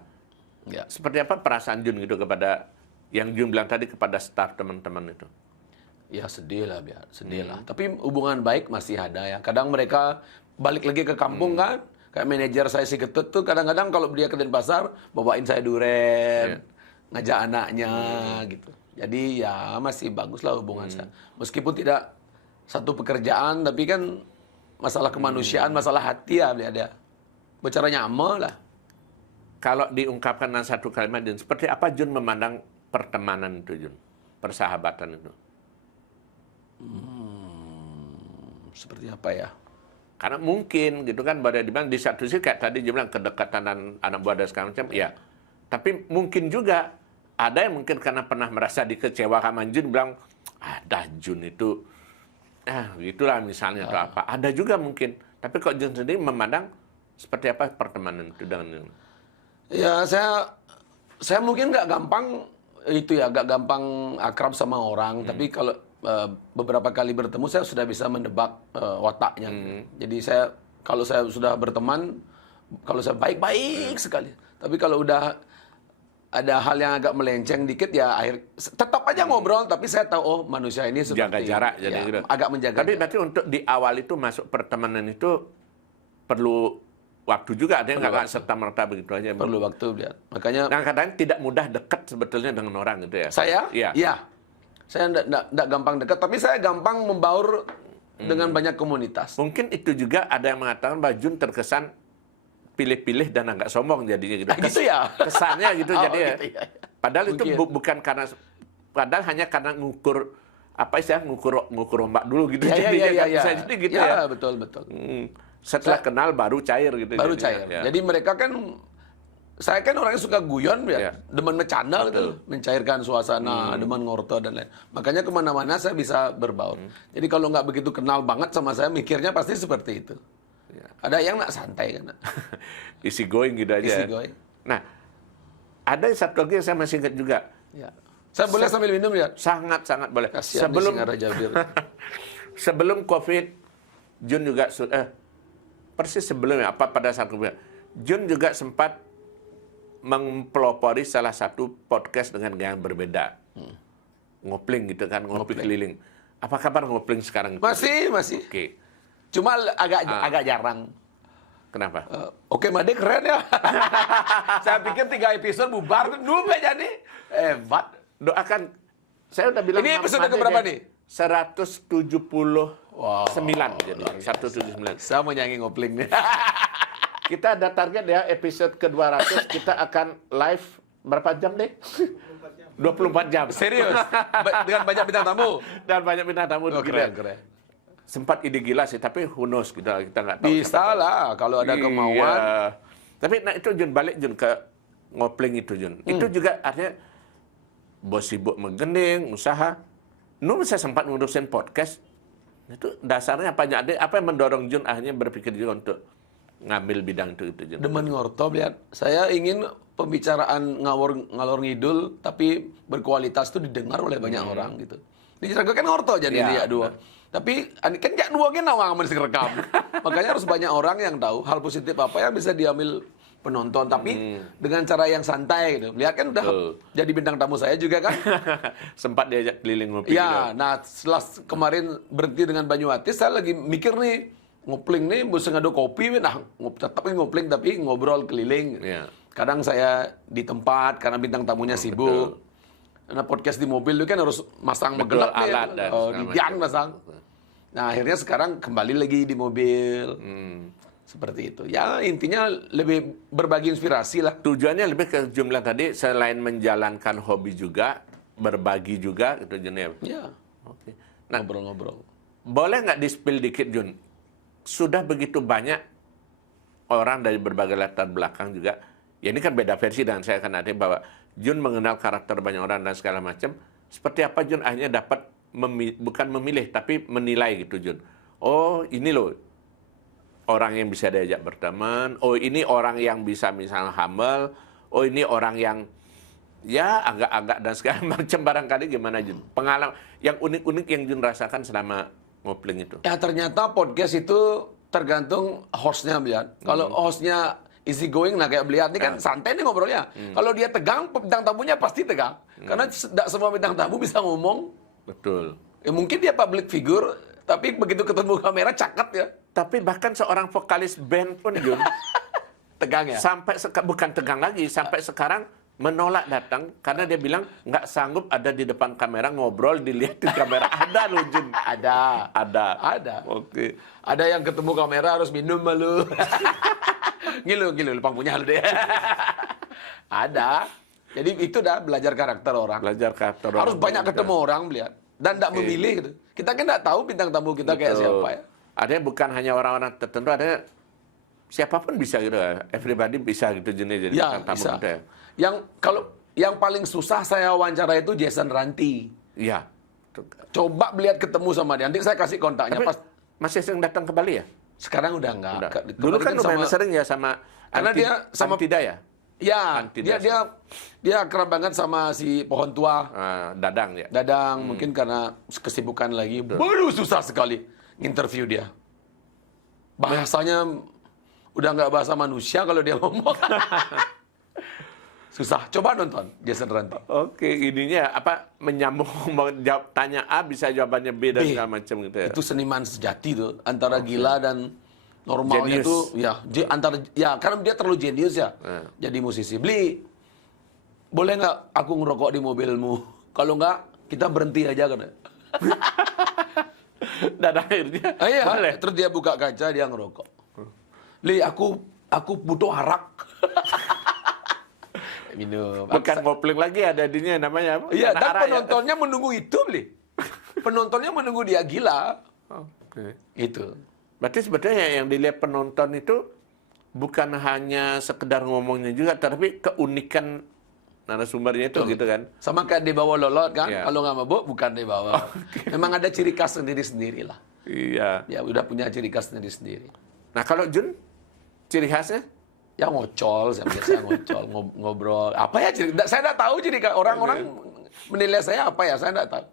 Ya. seperti apa perasaan Jun gitu kepada yang Jun bilang tadi kepada staf teman-teman itu? Ya sedih lah, biar sedih lah. Tapi hubungan baik masih ada ya. Kadang mereka balik lagi ke kampung kan. Kayak manajer saya si Ketut tuh kadang-kadang kalau dia ke Denpasar bawain saya duren, ngajak anaknya gitu. Jadi ya masih bagus lah hubungan saya. Meskipun tidak satu pekerjaan, tapi kan masalah kemanusiaan, masalah hati ya dia. Bicara nyama lah. Kalau diungkapkan dalam satu kalimat Jun, seperti apa Jun memandang pertemanan itu Jun? Persahabatan itu? Seperti apa ya? Karena mungkin gitu kan pada dibilang di satu sisi kayak tadi dia bilang kedekatan dan anak buah dan segala macam, ya. Tapi mungkin juga ada yang mungkin karena pernah merasa dikecewakan sama Jun bilang, ada Jun itu, gitulah misalnya atau apa. Ada juga mungkin. Tapi kok Jun sendiri memandang seperti apa pertemanan itu dengan Jun? Ya saya mungkin nggak gampang itu ya, nggak gampang akrab sama orang. Tapi kalau beberapa kali bertemu saya sudah bisa mendebak wataknya. Jadi kalau saya sudah berteman, kalau saya baik-baik sekali. Tapi kalau udah ada hal yang agak melenceng dikit ya tetap aja ngobrol. Tapi saya tahu oh manusia ini seperti Jaga jarak jadi ya, gitu. agak menjaga. Tapi berarti untuk di awal itu masuk pertemanan itu perlu waktu juga, ada yang nggak serta-merta begitu aja. Perlu waktu lihat. Makanya Nah, kadang tidak mudah dekat sebetulnya dengan orang gitu ya. saya, Iya. ya, saya enggak gampang dekat, tapi saya gampang membaur dengan banyak komunitas. Mungkin itu juga ada yang mengatakan bahwa Jun terkesan pilih-pilih dan agak sombong jadinya gitu. Gitu ya? Kesannya gitu Oh, jadi ya. gitu ya. Padahal itu Mungkin. bukan karena, padahal hanya karena ngukur apa istilah ngukur ombak dulu gitu. Ya, Jadinya ya, nggak ya, bisa ya. jadi gitu Ya, ya. betul, betul. Setelah kenal baru cair gitu. Baru jadinya, cair. ya. Jadi mereka kan, saya kan orangnya suka guyon ya, Ya. demen bercanda gitu, mencairkan suasana, demen ngorto dan lain. Makanya kemana-mana saya bisa berbaur. Jadi kalau nggak begitu kenal banget sama saya, mikirnya pasti seperti itu. Ya. Ada yang nak santai kan, Easy going gitu aja. Easy going. Nah, ada satu lagi yang saya masih ingat juga. Ya. Saya boleh sambil minum ya? Sangat-sangat boleh. Kasihan Sebelum nih Singa Jabir. sebelum COVID, Jun juga persis sebelumnya apa pada saat COVID, Jun juga sempat mempelopori salah satu podcast dengan gaya yang berbeda. Ngopling gitu kan, ngopi keliling. Apa kabar ngopling sekarang? Masih. Oke. Cuma agak jarang. Kenapa? Oke, Made keren ya. Saya pikir 3 episode bubar, dulu jadi. Hebat. Doakan. Saya udah bilang. Ini episode Made keberapa dia nih? 179 jadi. 179. Saya mau nyanyi ngopling nih. Kita ada target ya, episode ke-200 kita akan live berapa jam deh? 24 jam. Serius? Dengan banyak bintang tamu? Dan banyak bintang tamu. Oh, Gila. keren. Sempat ide gila sih, tapi who knows, kita nggak tahu. Bisa lah, kalau ada kemauan. Iya. Tapi nah itu Jun, balik Jun ke ngopling itu Jun. Itu juga artinya bos sibuk menggending, usaha. Bisa sempat ngurusin podcast. Itu dasarnya apa aja? Apa yang mendorong Jun akhirnya berpikir juga untuk ngambil bidang itu Jun? Demen ngorto, lihat. Saya ingin pembicaraan ngalor ngidul, tapi berkualitas itu didengar oleh banyak orang gitu. Di Cirebon kan ngorto jadi Ya, dia dua. Tapi kan Jak dua kan nawang mesti rekam. Makanya harus banyak orang yang tahu hal positif apa yang bisa diambil penonton, tapi dengan cara yang santai gitu. Lihat kan udah jadi bintang tamu saya juga kan. Sempat diajak keliling ngopi. Ya, nah setelah kemarin berhenti dengan Banyuatis, saya lagi mikir nih, ngopling nih, bisa ngadu kopi, nah tapi ngopling tapi ngobrol keliling. Ya. Kadang saya di tempat karena bintang tamunya sibuk. Karena podcast di mobil itu kan harus masang megelap nih, alat dan di jang masang. Nah akhirnya sekarang kembali lagi di mobil. Seperti itu. Ya intinya lebih berbagi inspirasi lah. Tujuannya lebih ke jumlah tadi, selain menjalankan hobi juga, berbagi juga gitu Jun ya. Ya, Oke. ngobrol-ngobrol. Boleh nggak di-spill dikit Jun? Sudah begitu banyak orang dari berbagai latar belakang juga. Ya ini kan beda versi dan saya akan ada bahwa Jun mengenal karakter banyak orang dan segala macam. Seperti apa Jun akhirnya dapat bukan memilih tapi menilai gitu Jun. Oh ini loh orang yang bisa diajak berteman, oh ini orang yang bisa misalnya humble, oh ini orang yang ya agak-agak dan segala macam barangkali gimana Jun? Pengalaman yang unik-unik yang Jun rasakan selama ngopling itu. Ya ternyata podcast itu tergantung hostnya, Bliat. Kalau hostnya easy going, nah kayak Bliat ini kan santai nih ngobrolnya. Kalau dia tegang, bintang tamunya pasti tegang. Karena tidak semua bintang tamu bisa ngomong. Betul. Ya mungkin dia public figure, tapi begitu ketemu kamera caket ya. Tapi bahkan seorang vokalis band pun Jun Tegang ya. sampai bukan tegang lagi, sampai sekarang menolak datang karena dia bilang nggak sanggup ada di depan kamera ngobrol dilihatin kamera. Ada loh Jun. Ada. Oke. Ada yang ketemu kamera harus minum malu. Ngilu, lupa punya lu deh. Ada. Jadi itu dah belajar karakter orang. Belajar karakter Harus orang banyak juga. ketemu orang, Bliat. Dan tidak memilih gitu. Kita kan tidak tahu bintang tamu kita kayak Betul. siapa ya. Ada bukan hanya orang-orang tertentu, ada siapapun bisa gitu. Everybody bisa gitu jenis jadi Ya, bintang tamu bisa. kita ya. Yang paling susah saya wawancara itu Jason Ranti. Iya. Coba Bliat ketemu sama dia. Nanti saya kasih kontaknya. Tapi Pas masih sering datang ke Bali ya? sekarang udah enggak. Udah. Kemarin Dulu kan lumayan sama- sering ya sama Karena dia sama- Antida ya? Ya, Antida dia akrab banget sama si pohon tua. Dadang ya? Dadang, mungkin karena kesibukan lagi. Baru susah sekali interview dia. Bahasanya udah nggak bahasa manusia kalau dia ngomong. Susah. Coba nonton Jason Ranti. Oke, ininya apa menyambung mau jawab tanya A bisa jawabannya B dan B. segala macam gitu ya. Itu seniman sejati tuh, antara gila dan normalnya Jenius. tuh ya karena dia terlalu jenius ya. Jadi musisi. Beli, boleh nggak aku ngerokok di mobilmu? Kalau nggak, kita berhenti aja kan. Dan akhirnya Iya, boleh. terus dia buka kaca, dia ngerokok. Li, aku butuh arak. Minum. Bukan ngopling lagi ada dinya namanya apa? Iya, Anak dan arah ya? penontonnya menunggu itu, Li. Penontonnya menunggu dia gila. Oke. Itu. Berarti sebetulnya yang dilihat penonton itu bukan hanya sekedar ngomongnya juga, tapi keunikan narasumbernya itu gitu kan. Sama kayak di bawah lolot kan, Iya. kalau nggak mabuk bukan di bawah. Memang ada ciri khas sendiri-sendiri lah. Iya. Ya udah punya ciri khas sendiri-sendiri. Nah kalau Jun, ciri khasnya? Ya ngocol, saya biasa ngocol, ngobrol. Apa ya ciri? Saya nggak tahu ciri khas. Orang-orang menilai saya apa ya, saya nggak tahu.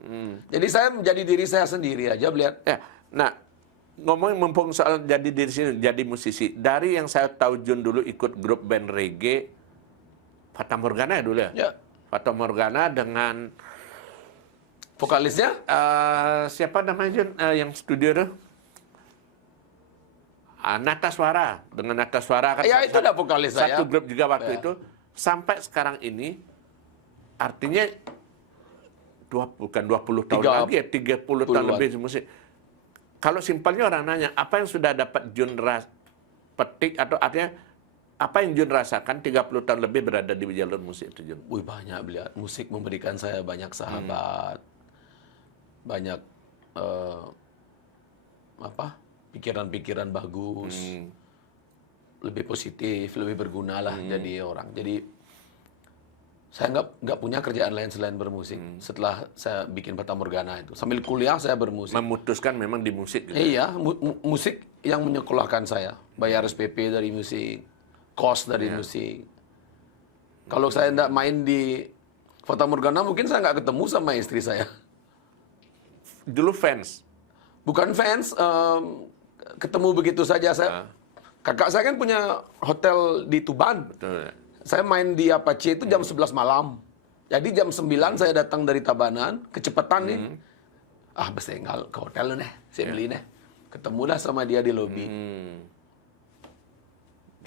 Jadi saya menjadi diri saya sendiri aja, lihat. Ya, nah ngomong mumpung soal jadi diri sini, jadi musisi. Dari yang saya tahu Jun dulu ikut grup band reggae, Fata Morgana ya dulu ya? Ya. Fata Morgana dengan Vokalisnya? siapa namanya Jun yang studio tuh? Nata Suara. Dengan Nata Suara kan Ya, itu udah vokalis saya. satu grup juga waktu Ya. itu. Sampai sekarang ini artinya bukan 20 tahun lagi ya, 30 tahun Puluhan. lebih musik. Kalau simpelnya orang nanya, apa yang sudah dapat Jun petik atau artinya apa yang Jun rasakan 30 tahun lebih berada di jalur musik itu Jun? Wih, banyak lihat. Musik memberikan saya banyak sahabat. Banyak pikiran-pikiran bagus. Lebih positif, lebih berguna lah jadi orang. Jadi saya nggak punya kerjaan lain selain bermusik. Setelah saya bikin Fata Morgana itu, sambil kuliah saya bermusik. Memutuskan memang di musik gitu. Iya, musik yang menyekolahkan saya. Bayar SPP dari musik, kos dari musik. Kalau saya nggak main di Fata Morgana, mungkin saya nggak ketemu sama istri saya. Dulu fans. Bukan fans, ketemu begitu saja. Kakak saya kan punya hotel di Tuban. Betul. Saya main di Apache itu jam 11 malam. Jadi jam 9 saya datang dari Tabanan, kecepatan nih. Saya tinggal ke hotel lu nih, saya beli nih. Ketemulah sama dia di lobi.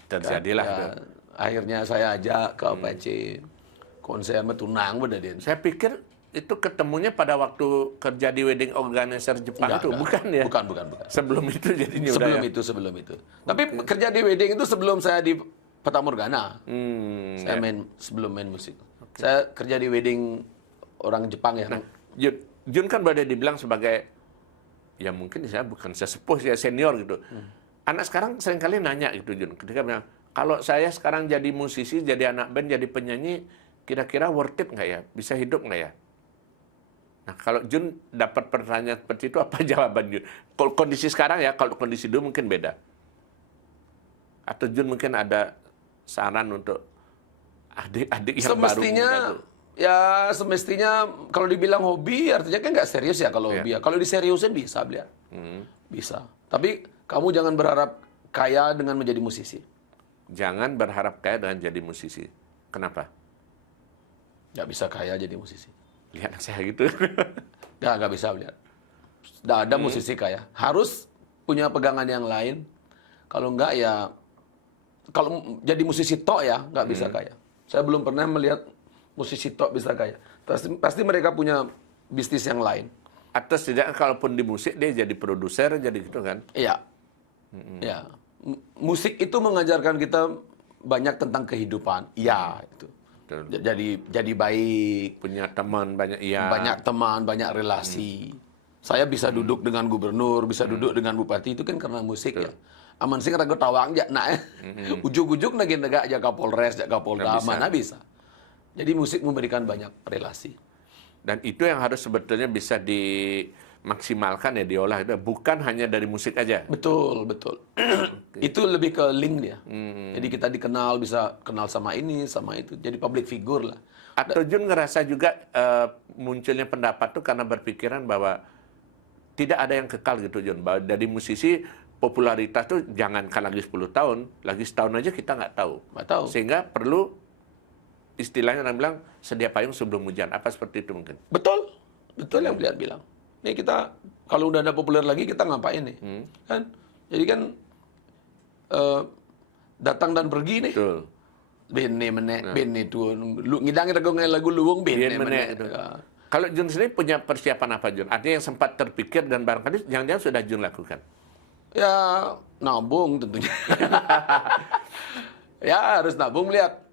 Terjadilah. Ya, itu. akhirnya saya ajak ke Apache. Konser sama tunang bener dia. Saya pikir itu ketemunya pada waktu kerja di wedding organizer Jepang itu, bukan ya? Bukan. Sebelum itu jadinya udah ya? Sebelum itu. Tapi kerja di wedding itu sebelum saya di Fata Morgana. Saya sebelum main musik. Saya kerja di wedding orang Jepang ya. Jun kan boleh dibilang sebagai, ya mungkin saya bukan sesepuh, ya senior gitu. Anak sekarang seringkali nanya gitu Jun, ketika bilang, kalau saya sekarang jadi musisi, jadi anak band, jadi penyanyi, kira-kira worth it nggak ya? Bisa hidup nggak ya? Nah, kalau Jun dapat pertanyaan seperti itu, apa jawaban Jun? Kalau kondisi sekarang ya, kalau kondisi dulu mungkin beda. Atau Jun mungkin ada saran untuk adik-adik yang Semestinya baru muda tuh? ya semestinya kalau dibilang hobi artinya kan nggak serius ya kalau hobi ya. Kalau diseriusin bisa beliau. Bisa. Tapi kamu jangan berharap kaya dengan menjadi musisi. Jangan berharap kaya dengan jadi musisi. Kenapa? Nggak bisa kaya jadi musisi. Lihat saya gitu. Nggak bisa beliau. Nggak ada musisi kaya. Harus punya pegangan yang lain. Kalau nggak ya, kalau jadi musisi tok ya nggak bisa kaya. Saya belum pernah melihat musisi tok bisa kaya. Pasti mereka punya bisnis yang lain. Atau setidaknya kalaupun di musik dia jadi produser, jadi gitu kan? Iya. Ya. Musik itu mengajarkan kita banyak tentang kehidupan. Iya, itu. Betul. Jadi baik, Punya teman banyak, iya. banyak teman, banyak relasi. Saya bisa duduk dengan gubernur, bisa duduk dengan bupati itu kan karena musik ya. Aman sing ragu tawang jak nak. Ujuk-ujuk nagih negak jak Kapolres, jak Kapolda, Nggak bisa. mana bisa. Jadi musik memberikan banyak relasi. Dan itu yang harus sebetulnya bisa dimaksimalkan ya, diolah itu. Bukan hanya dari musik aja. Betul, betul. Itu lebih ke link dia. Jadi kita dikenal, bisa kenal sama ini, sama itu. Jadi public figure lah. Atau Jun ngerasa juga munculnya pendapat tuh karena berpikiran bahwa tidak ada yang kekal gitu Jun. Bahwa dari musisi popularitas tuh jangankan lagi 10 tahun, lagi setahun aja kita nggak tahu. Nggak tahu. Sehingga perlu istilahnya orang bilang sedia payung sebelum hujan. Apa seperti itu mungkin? Betul, betul yang beliau bilang. Nih kita kalau udah ada populer lagi kita ngapain nih? Kan? Jadi kan datang dan pergi nih. Betul. Bene menek, bene tuh. Lu ngidangin lagu luwung bene Biar menek. itu. Ya. Kalau Jun sendiri punya persiapan apa Jun? Artinya yang sempat terpikir dan barangkali jangan-jangan sudah Jun lakukan. Ya nabung tentunya. Ya harus nabung lihat.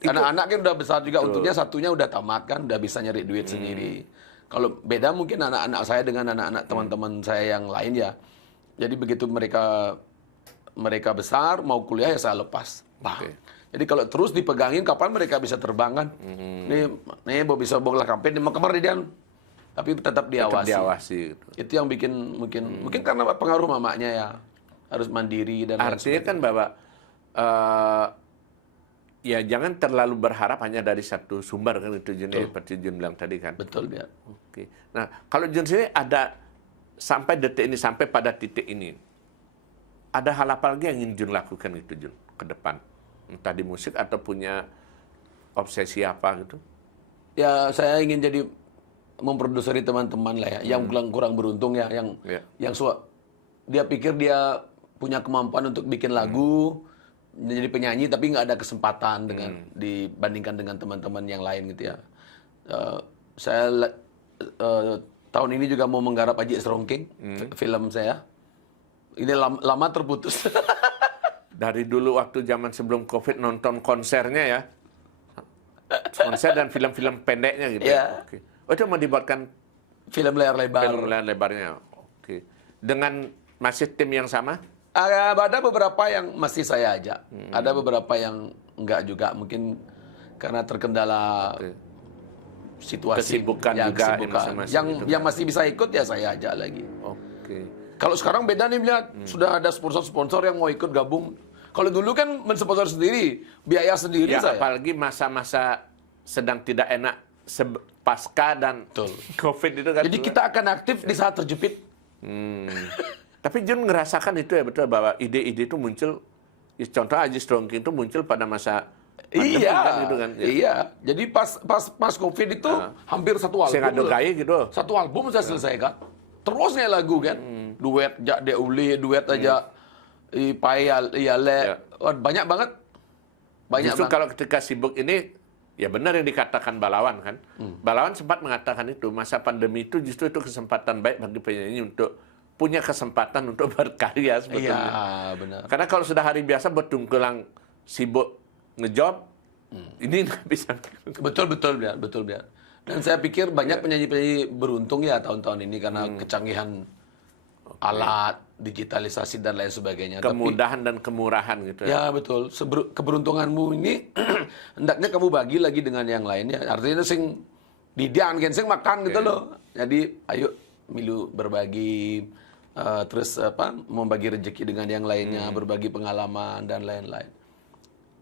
Anak-anak kan udah besar juga, untungnya satunya udah tamat kan, udah bisa nyari duit sendiri. Kalau beda mungkin anak-anak saya dengan anak-anak teman-teman saya yang lain ya. Jadi begitu mereka besar mau kuliah ya saya lepas. Oke. Jadi kalau terus dipegangin kapan mereka bisa terbang kan? Nih bisa bola kampanye mau kemar dia. Tapi tetap diawasi. Diawasi gitu. Itu yang bikin mungkin karena pengaruh mamanya ya. Harus mandiri dan lain Artinya kan bahwa ya jangan terlalu berharap hanya dari satu sumber kan itu Jun, ya, seperti Jun bilang tadi kan. betul dia. Oke. Nah, kalau Jun sendiri ada sampai detik ini, sampai pada titik ini, ada hal apa lagi yang ingin Jun lakukan gitu Jun ke depan? Entah di musik atau punya obsesi apa gitu? Ya saya ingin jadi memproduseri teman-teman lah ya, yang kurang beruntung ya, yang dia pikir dia punya kemampuan untuk bikin lagu, jadi penyanyi tapi nggak ada kesempatan dengan dibandingkan dengan teman-teman yang lain gitu ya. Saya tahun ini juga mau menggarap Aji Serongking, film saya. Ini lama terputus. Dari dulu waktu zaman sebelum COVID nonton konsernya ya, konser dan film-film pendeknya gitu. Ya. Oke. Oh itu mau dibuatkan Film layar lebar. film lebarnya. Oke. Dengan masih tim yang sama? Ada beberapa yang masih saya ajak. Ada beberapa yang enggak juga. Mungkin karena terkendala situasi. Kesibukan ya, juga kesibukan. masing-masing gitu Yang masih bisa ikut ya saya ajak lagi. Oke. Kalau sekarang beda nih lihat. Sudah ada sponsor-sponsor yang mau ikut gabung. Kalau dulu kan mensponsor sendiri. Biaya sendiri Ya saya. apalagi masa-masa sedang tidak enak pasca dan Betul. COVID itu kan. Jadi kita akan aktif di saat terjepit. Tapi Jun ngerasakan itu ya betul bahwa ide-ide itu muncul. Contoh Aji Strongking itu muncul pada masa pandemi Iya, kan, gitu kan. iya. Jadi pas COVID itu hampir satu album. Saya ngadu gaya gitu. Satu album saya selesaikan. Terus nih lagu kan. Duet Jak Deuli, duet aja Ipai Yale. Banyak banget. Banyak Justru banget. kalau ketika sibuk ini, ya benar yang dikatakan Balawan kan. Balawan sempat mengatakan itu, masa pandemi itu justru itu kesempatan baik bagi penyanyi untuk punya kesempatan untuk berkarya sebetulnya. Iya, benar. Karena kalau sudah hari biasa bertungkulang sibuk ngejob, ini nggak bisa. Betul biar. Dan saya pikir banyak penyanyi-penyanyi beruntung ya tahun-tahun ini karena kecanggihan alat, digitalisasi dan lain sebagainya. Kemudahan dan kemurahan gitu ya. Ya betul. Keberuntunganmu ini hendaknya kamu bagi lagi dengan yang lainnya. Artinya sing didian kan sing makan gitu loh. Jadi ayo milu berbagi terus apa membagi rezeki dengan yang lainnya, berbagi pengalaman dan lain-lain.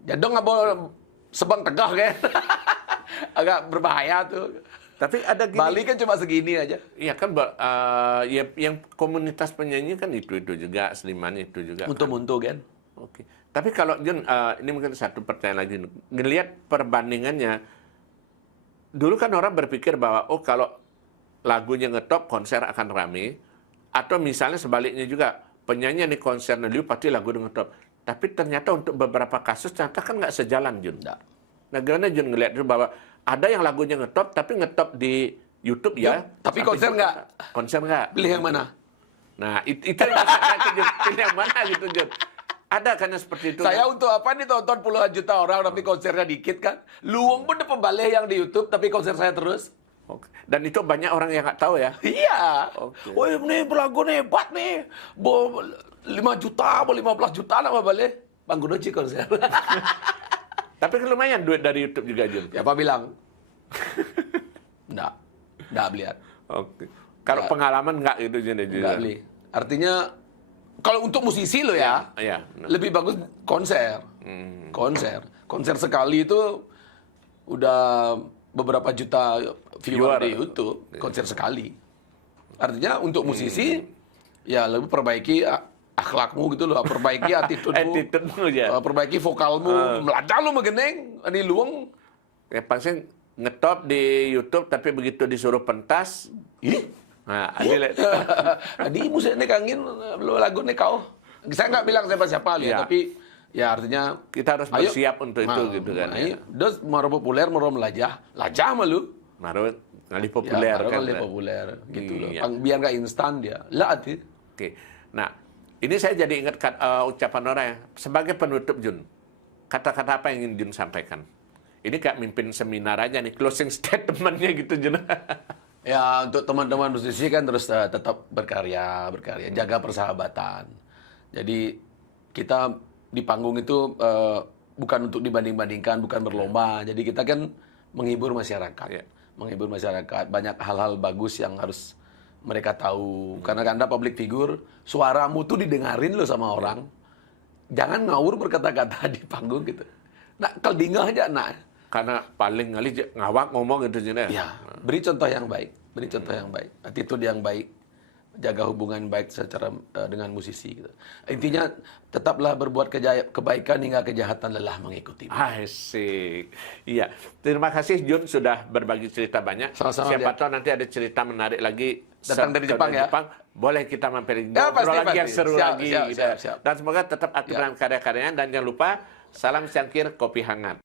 Ya dong nggak boleh sebang tegah kan, agak berbahaya tuh. Tapi ada gini, Bali kan cuma segini aja. ya kan, ya yang komunitas penyanyi kan itu juga, seniman itu juga. Untuk kan. Oke. Tapi kalau Jun, ini mungkin satu pertanyaan lagi. Ngelihat perbandingannya, dulu kan orang berpikir bahwa kalau lagunya ngetop, konser akan rame. Atau misalnya sebaliknya juga, penyanyi nih konser dulu pasti lagu ngetop. Tapi ternyata untuk beberapa kasus ternyata kan nggak sejalan, Jun. Nggak. Nah, gimana Jun ngelihat itu bahwa ada yang lagunya ngetop, tapi ngetop di YouTube ya. Tapi Sampai konser nggak. Konser nggak. Pilih yang mana? Nah, itu yang masalahnya, Jun. Pilih yang mana gitu, Jun. Ada kan yang seperti itu. Saya kan? untuk apa ditonton puluhan juta orang tapi konsernya dikit kan? Luwung pun ada pembalih yang di YouTube tapi konser saya terus. Oke. Dan itu banyak orang yang nggak tahu ya. Iya. Oke. Woi, ini lagu nih hebat nih. 5 juta, 15 juta nama balik. Bang Gudoci konser. Tapi kan lumayan duit dari YouTube juga, Jun. Siapa bilang? Nggak beliat. Oke. Kalau Nggak. pengalaman nggak gitu, Jun. Nggak beli. Artinya, kalau untuk musisi lo ya, Iya. lebih bagus konser. Konser sekali itu udah beberapa juta viewer Viewer. di YouTube. Konser sekali. Artinya untuk musisi, ya lebih perbaiki akhlakmu gitu loh, perbaiki attitude-mu, Attitude-mu ya. perbaiki vokalmu, melacak lu megeneng, ini luang. Ya pasti ngetop di YouTube, tapi begitu disuruh pentas, Ih, nah, adil. di musik ini kangen lo lagu nih kau. Saya nggak bilang siapa-siapa lihat, Ya. tapi ya artinya Kita harus ayo. bersiap untuk itu gitu kan. Ya. Dos mau populer, mau melajah, lajah malu. Naruh ngalih populer ya, kan. lebih populer gitu loh. Iya. Biar nggak instan dia. Lah hati. Oke. Nah, ini saya jadi ingat ucapan orang ya. Sebagai penutup, Jun, kata-kata apa yang ingin Jun sampaikan? Ini kayak mimpin seminar aja nih, closing statement-nya gitu, Jun. Ya untuk teman-teman musisi kan terus tetap berkarya, jaga persahabatan. Jadi kita di panggung itu bukan untuk dibanding-bandingkan, bukan berlomba. Jadi kita kan menghibur masyarakat. Iya. Menghibur masyarakat, banyak hal-hal bagus yang harus mereka tahu. Karena Anda public figure, suaramu tuh didengarin loh sama orang. Jangan ngawur berkata-kata di panggung gitu. Nah, keldingah aja, nah. Karena paling kali ngawak ngomong gitu, Jun. Ya, beri contoh yang baik. Beri contoh yang baik. Attitude yang baik. Jaga hubungan baik secara dengan musisi. Gitu. Intinya, tetaplah berbuat kebaikan hingga kejahatan lelah mengikuti. Asik. Iya. Terima kasih, Jun, sudah berbagi cerita banyak. Sama-sama, Siapa Dia. tahu nanti ada cerita menarik lagi. Datang dari Jepang ya? Boleh kita mampir Ya, ngobrol pasti, lagi yang pasti. seru Siap, lagi. siap, gitu. siap, siap. Dan semoga tetap aktif Ya. dengan karya-karyanya. Dan jangan lupa, salam cangkir kopi hangat.